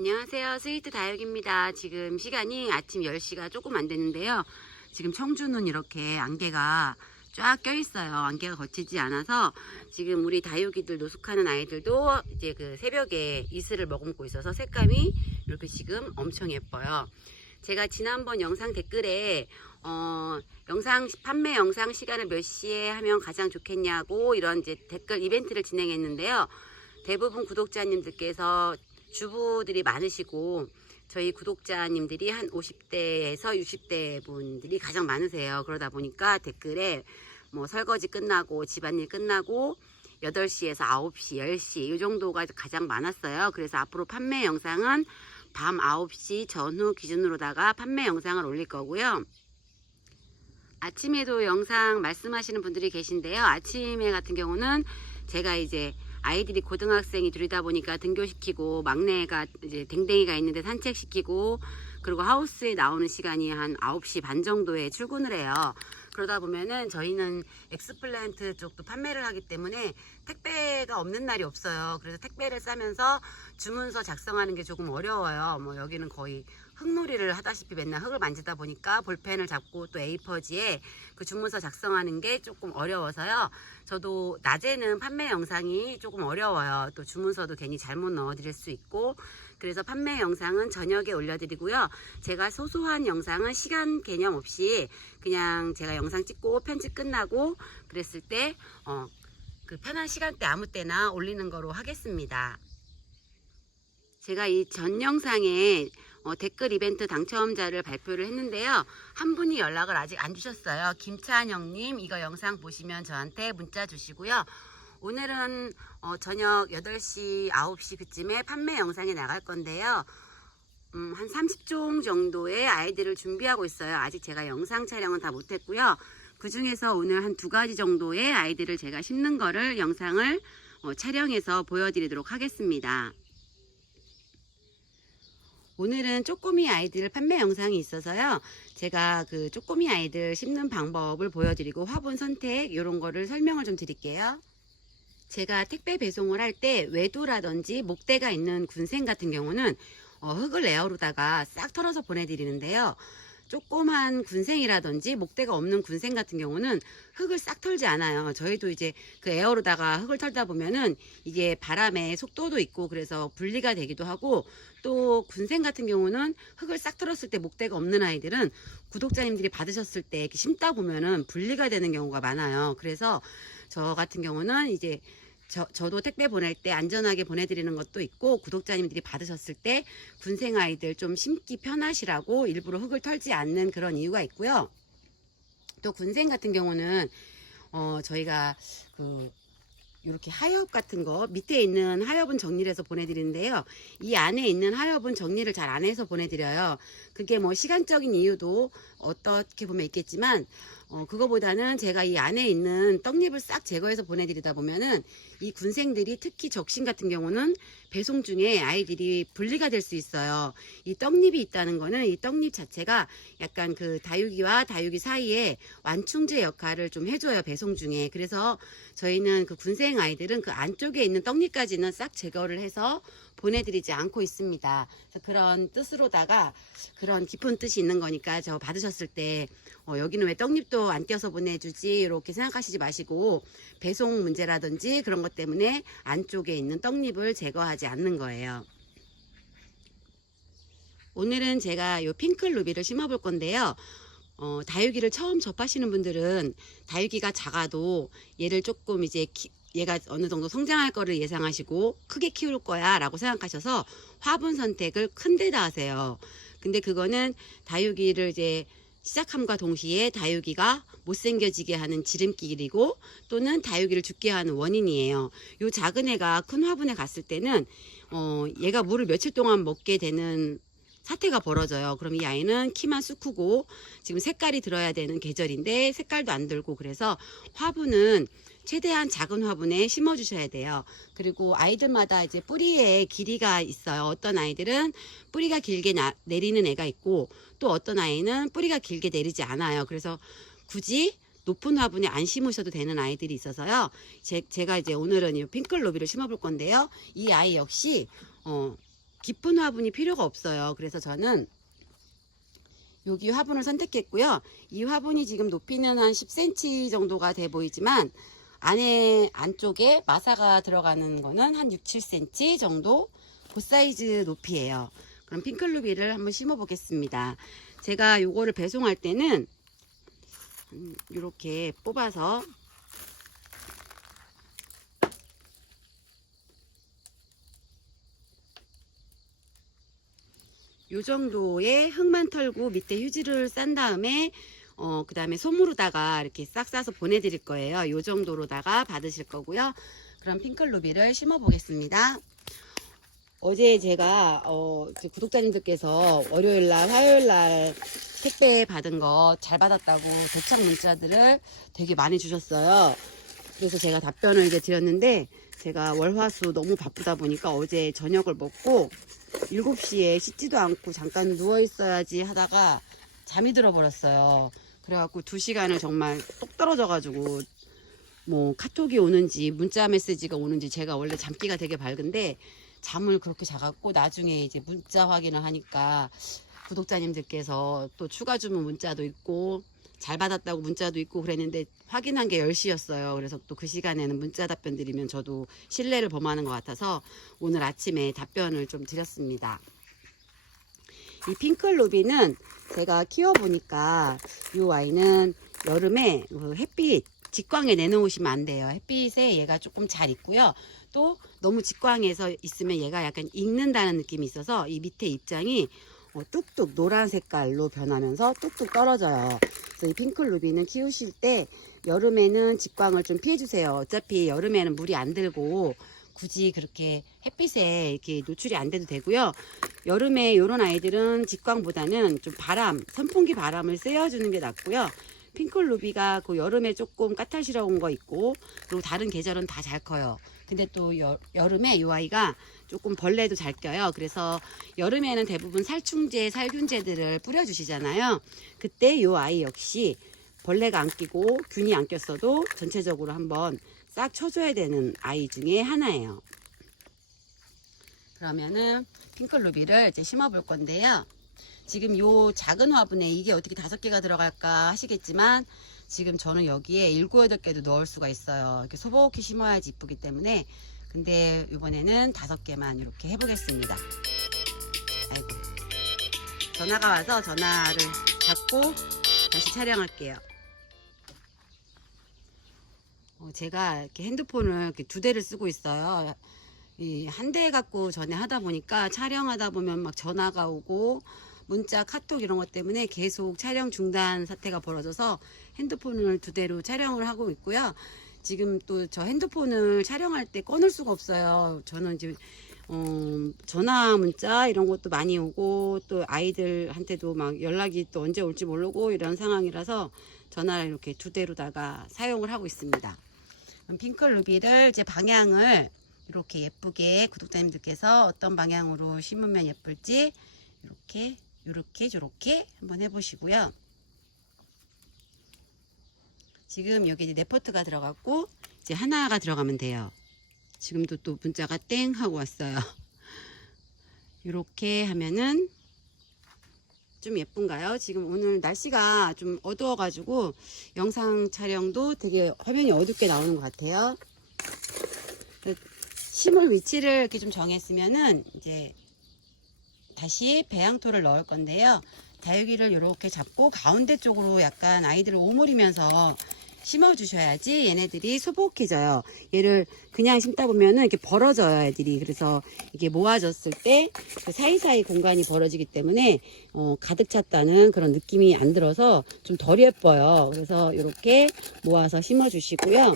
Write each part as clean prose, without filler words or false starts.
안녕하세요. 스위트 다육입니다. 지금 시간이 아침 10시가 조금 안 됐는데요. 지금 청주는 이렇게 안개가 쫙 껴있어요. 안개가 거치지 않아서 지금 우리 다육이들 노숙하는 아이들도 이제 그 새벽에 이슬을 머금고 있어서 색감이 이렇게 지금 엄청 예뻐요. 제가 지난번 영상 댓글에 판매 영상 시간을 몇 시에 하면 가장 좋겠냐고 이런 이제 댓글 이벤트를 진행했는데요. 대부분 구독자님들께서 주부들이 많으시고 저희 구독자님들이 한 50대에서 60대 분들이 가장 많으세요. 그러다 보니까 댓글에 뭐 설거지 끝나고 집안일 끝나고 8시에서 9시, 10시 이 정도가 가장 많았어요. 그래서 앞으로 판매 영상은 밤 9시 전후 기준으로다가 판매 영상을 올릴 거고요. 아침에도 영상 말씀하시는 분들이 계신데요. 아침에 같은 경우는 제가 이제 아이들이 고등학생이 둘이다 보니까 등교시키고 막내가 이제 댕댕이가 있는데 산책시키고 그리고 하우스에 나오는 시간이 한 9시 반 정도에 출근을 해요. 그러다 보면은 저희는 엑스플랜트 쪽도 판매를 하기 때문에 택배가 없는 날이 없어요. 그래서 택배를 싸면서 주문서 작성하는 게 조금 어려워요. 뭐 여기는 거의 흙놀이를 하다시피 맨날 흙을 만지다 보니까 볼펜을 잡고 또 A4지에 그 주문서 작성하는 게 조금 어려워서요. 저도 낮에는 판매 영상이 조금 어려워요. 또 주문서도 괜히 잘못 넣어드릴 수 있고 그래서 판매 영상은 저녁에 올려드리고요. 제가 소소한 영상은 시간 개념 없이 그냥 제가 영상 찍고 편집 끝나고 그랬을 때 그 편한 시간대 아무 때나 올리는 거로 하겠습니다. 제가 이 전 영상에 댓글 이벤트 당첨자를 발표를 했는데요. 한 분이 연락을 아직 안 주셨어요. 김찬영님 이거 영상 보시면 저한테 문자 주시고요. 오늘은 저녁 8시, 9시 그쯤에 판매 영상이 나갈 건데요. 한 30종 정도의 아이들을 준비하고 있어요. 아직 제가 영상 촬영은 다 못했고요. 그 중에서 오늘 한 2가지 정도의 아이들을 제가 심는 거를 영상을 촬영해서 보여드리도록 하겠습니다. 오늘은 쪼꼬미 아이들 판매 영상이 있어서요. 제가 그 쪼꼬미 아이들 심는 방법을 보여드리고 화분 선택 이런 거를 설명을 좀 드릴게요. 제가 택배 배송을 할 때 외도라든지 목대가 있는 군생 같은 경우는 흙을 에어로다가 싹 털어서 보내드리는데요. 조그만 군생이라든지 목대가 없는 군생 같은 경우는 흙을 싹 털지 않아요. 저희도 이제 그 에어로다가 흙을 털다 보면은 이게 바람의 속도도 있고 그래서 분리가 되기도 하고 또 군생 같은 경우는 흙을 싹 털었을 때 목대가 없는 아이들은 구독자님들이 받으셨을 때 이렇게 심다 보면은 분리가 되는 경우가 많아요. 그래서 저 같은 경우는 이제 저도 택배 보낼 때 안전하게 보내드리는 것도 있고 구독자님들이 받으셨을 때 군생 아이들 좀 심기 편하시라고 일부러 흙을 털지 않는 그런 이유가 있고요. 또 군생 같은 경우는 저희가 이렇게 하엽 같은 거 밑에 있는 하엽은 정리를 해서 보내드리는데요. 이 안에 있는 하엽은 정리를 잘 안 해서 보내드려요. 그게 뭐 시간적인 이유도 어떻게 보면 있겠지만 그거보다는 제가 이 안에 있는 떡잎을 싹 제거해서 보내드리다 보면은 이 군생들이 특히 적신 같은 경우는 배송 중에 아이들이 분리가 될 수 있어요. 이 떡잎이 있다는 거는 이 떡잎 자체가 약간 그 다육이와 다육이 사이에 완충제 역할을 좀 해줘요. 배송 중에. 그래서 저희는 그 군생 아이들은 그 안쪽에 있는 떡잎까지는 싹 제거를 해서 보내드리지 않고 있습니다. 그래서 그런 뜻으로다가 그런 깊은 뜻이 있는 거니까 저 받으셨을 때 여기는 왜 떡잎도 안 껴서 보내주지 이렇게 생각하시지 마시고 배송 문제라든지 그런 것 때문에 안쪽에 있는 떡잎을 제거하지 않는 거예요. 오늘은 제가 요 핑클 루비를 심어 볼 건데요. 다육이를 처음 접하시는 분들은 다육이가 작아도 얘를 조금 이제 얘가 어느 정도 성장할 거를 예상하시고 크게 키울 거야 라고 생각하셔서 화분 선택을 큰 데다 하세요. 근데 그거는 다육이를 이제 시작함과 동시에 다육이가 못생겨지게 하는 지름길이고 또는 다육이를 죽게 하는 원인이에요. 요 작은 애가 큰 화분에 갔을 때는 얘가 물을 며칠 동안 먹게 되는 사태가 벌어져요. 그럼 이 아이는 키만 쑥 크고 지금 색깔이 들어야 되는 계절인데 색깔도 안 들고 그래서 화분은 최대한 작은 화분에 심어 주셔야 돼요. 그리고 아이들마다 이제 뿌리에 길이가 있어요. 어떤 아이들은 뿌리가 길게 내리는 애가 있고 또 어떤 아이는 뿌리가 길게 내리지 않아요. 그래서 굳이 높은 화분에 안 심으셔도 되는 아이들이 있어서요. 제가 이제 오늘은 이 핑클 로비를 심어 볼 건데요. 이 아이 역시 깊은 화분이 필요가 없어요. 그래서 저는 여기 화분을 선택했고요. 이 화분이 지금 높이는 한 10cm 정도가 돼 보이지만 안쪽에 마사가 들어가는 거는 한 6, 7cm 정도 그 사이즈 높이예요. 그럼 핑클루비를 한번 심어 보겠습니다. 제가 요거를 배송할 때는 이렇게 뽑아서 요 정도의 흙만 털고 밑에 휴지를 싼 다음에 그 다음에 솜으로다가 이렇게 싹 싸서 보내드릴 거예요. 요 정도로다가 받으실 거고요. 그럼 핑클루비를 심어 보겠습니다. 어제 제가 구독자님들께서 월요일날 화요일날 택배 받은 거 잘 받았다고 도착 문자들을 되게 많이 주셨어요. 그래서 제가 답변을 이제 드렸는데, 제가 월화수 너무 바쁘다 보니까 어제 저녁을 먹고 7시에 씻지도 않고 잠깐 누워 있어야지 하다가 잠이 들어 버렸어요. 그래갖고 2시간을 정말 똑 떨어져 가지고 뭐 카톡이 오는지 문자 메시지가 오는지, 제가 원래 잠기가 되게 밝은데 잠을 그렇게 자갖고 나중에 이제 문자 확인을 하니까 구독자님들께서 또 추가 주문 문자도 있고 잘 받았다고 문자도 있고 그랬는데 확인한 게 10시였어요. 그래서 또 그 시간에는 문자 답변 드리면 저도 신뢰를 범하는 것 같아서 오늘 아침에 답변을 좀 드렸습니다. 이 핑클루비는 제가 키워보니까 이 아이는 여름에 햇빛 직광에 내놓으시면 안 돼요. 햇빛에 얘가 조금 잘 있고요. 또 너무 직광에서 있으면 얘가 약간 익는다는 느낌이 있어서 이 밑에 입장이 뚝뚝 노란 색깔로 변하면서 뚝뚝 떨어져요. 그래서 이 핑클루비는 키우실 때 여름에는 직광을 좀 피해주세요. 어차피 여름에는 물이 안 들고 굳이 그렇게 햇빛에 이렇게 노출이 안 돼도 되고요. 여름에 이런 아이들은 직광보다는 좀 선풍기 바람을 쐬어주는 게 낫고요. 핑클루비가 그 여름에 조금 까탈스러운 거 있고, 그리고 다른 계절은 다 잘 커요. 근데 또 여름에 이 아이가 조금 벌레도 잘 껴요. 그래서 여름에는 대부분 살충제, 살균제들을 뿌려주시잖아요. 그때 이 아이 역시 벌레가 안 끼고 균이 안 꼈어도 전체적으로 한번 싹 쳐줘야 되는 아이 중에 하나예요. 그러면은 핑클루비를 이제 심어 볼 건데요. 지금 요 작은 화분에 이게 어떻게 5개가 들어갈까 하시겠지만, 지금 저는 여기에 7, 8개도 넣을 수가 있어요. 이렇게 소복히 심어야지 이쁘기 때문에. 근데 이번에는 5개만 이렇게 해보겠습니다. 아이고, 전화가 와서 전화를 받고 다시 촬영할게요. 제가 이렇게 핸드폰을 이렇게 2대를 쓰고 있어요. 한 대 갖고 전에 하다 보니까 촬영하다 보면 막 전화가 오고 문자, 카톡 이런 것 때문에 계속 촬영 중단 사태가 벌어져서 핸드폰을 2대로 촬영을 하고 있고요. 지금 또 저 핸드폰을 촬영할 때 꺼낼 수가 없어요. 저는 이제 전화 문자 이런 것도 많이 오고 또 아이들한테도 막 연락이 또 언제 올지 모르고 이런 상황이라서 전화를 이렇게 2대로다가 사용을 하고 있습니다. 그럼 핑클루비를 이제 방향을 이렇게 예쁘게 구독자님들께서 어떤 방향으로 심으면 예쁠지 요렇게 한번 해보시고요. 지금 여기 네포트가 들어갔고 이제 하나가 들어가면 돼요. 지금도 또 문자가 땡 하고 왔어요. 이렇게 하면은 좀 예쁜가요? 지금 오늘 날씨가 좀 어두워 가지고 영상 촬영도 되게 화면이 어둡게 나오는 것 같아요. 심을 위치를 이렇게 좀 정했으면은 이제 다시 배양토를 넣을 건데요. 다육이를 이렇게 잡고 가운데 쪽으로 약간 아이들을 오므리면서 심어 주셔야지 얘네들이 소복해져요. 얘를 그냥 심다 보면은 이렇게 벌어져요, 애들이. 그래서 이게 모아졌을 때 그 사이사이 공간이 벌어지기 때문에 가득 찼다는 그런 느낌이 안 들어서 좀 덜 예뻐요. 그래서 이렇게 모아서 심어 주시고요.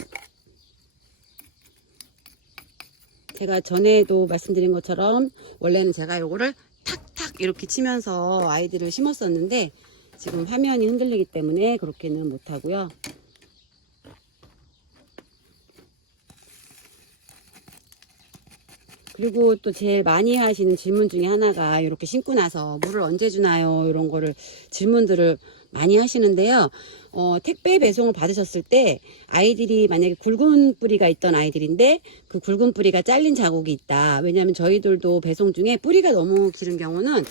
제가 전에도 말씀드린 것처럼 원래는 제가 요거를 탁탁 이렇게 치면서 아이들을 심었었는데 지금 화면이 흔들리기 때문에 그렇게는 못하고요. 그리고 또 제일 많이 하시는 질문 중에 하나가 이렇게 심고 나서 물을 언제 주나요? 이런 거를 질문들을 많이 하시는데요. 택배 배송을 받으셨을 때 아이들이 만약에 굵은 뿌리가 있던 아이들인데 그 굵은 뿌리가 잘린 자국이 있다. 왜냐하면 저희들도 배송 중에 뿌리가 너무 기른 경우는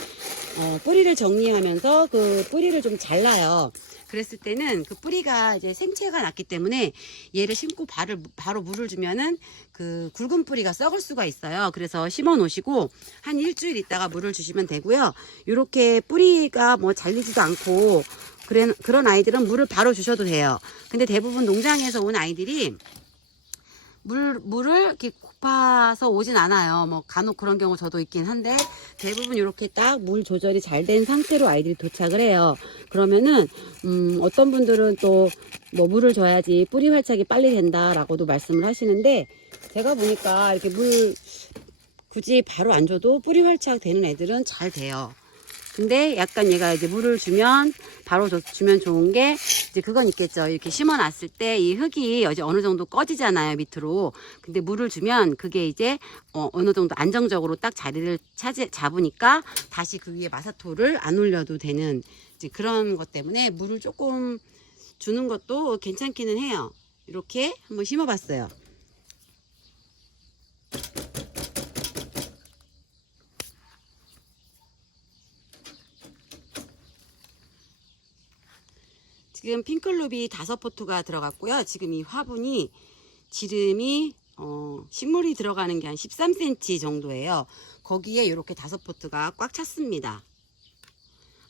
뿌리를 정리하면서 그 뿌리를 좀 잘라요. 그랬을 때는 그 뿌리가 이제 생채가 났기 때문에 얘를 심고 바로 물을 주면은 그 굵은 뿌리가 썩을 수가 있어요. 그래서 심어 놓으시고 한 일주일 있다가 물을 주시면 되고요. 이렇게 뿌리가 뭐 잘리지도 않고 그런 아이들은 물을 바로 주셔도 돼요. 근데 대부분 농장에서 온 아이들이 물을 이렇게 고파서 오진 않아요. 뭐 간혹 그런 경우 저도 있긴 한데 대부분 이렇게 딱 물 조절이 잘 된 상태로 아이들이 도착을 해요. 그러면은 어떤 분들은 또 뭐 물을 줘야지 뿌리 활착이 빨리 된다라고도 말씀을 하시는데 제가 보니까 이렇게 물 굳이 바로 안 줘도 뿌리 활착 되는 애들은 잘 돼요. 근데 약간 얘가 이제 물을 주면 바로 주면 좋은 게 이제 그건 있겠죠. 이렇게 심어놨을 때 이 흙이 이제 어느 정도 꺼지잖아요, 밑으로. 근데 물을 주면 그게 이제 어느 정도 안정적으로 딱 자리를 잡으니까 다시 그 위에 마사토를 안 올려도 되는 이제 그런 것 때문에 물을 조금 주는 것도 괜찮기는 해요. 이렇게 한번 심어봤어요. 지금 핑클루비 5포트가 들어갔고요. 지금 이 화분이 지름이 식물이 들어가는 게 한 13cm 정도예요. 거기에 이렇게 5포트가 꽉 찼습니다.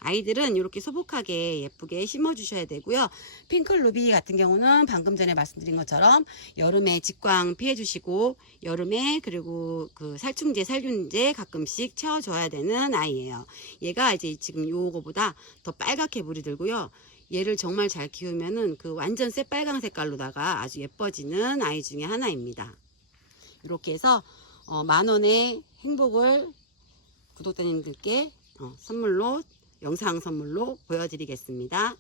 아이들은 이렇게 소복하게 예쁘게 심어 주셔야 되고요. 핑클루비 같은 경우는 방금 전에 말씀드린 것처럼 여름에 직광 피해 주시고 여름에 그리고 그 살충제 살균제 가끔씩 채워줘야 되는 아이예요. 얘가 이제 지금 요거보다 더 빨갛게 물이 들고요. 얘를 정말 잘 키우면은 그 완전 새빨강 색깔로다가 아주 예뻐지는 아이 중에 하나입니다. 이렇게 해서 10,000원의 행복을 구독자님들께 선물로 영상 선물로 보여드리겠습니다.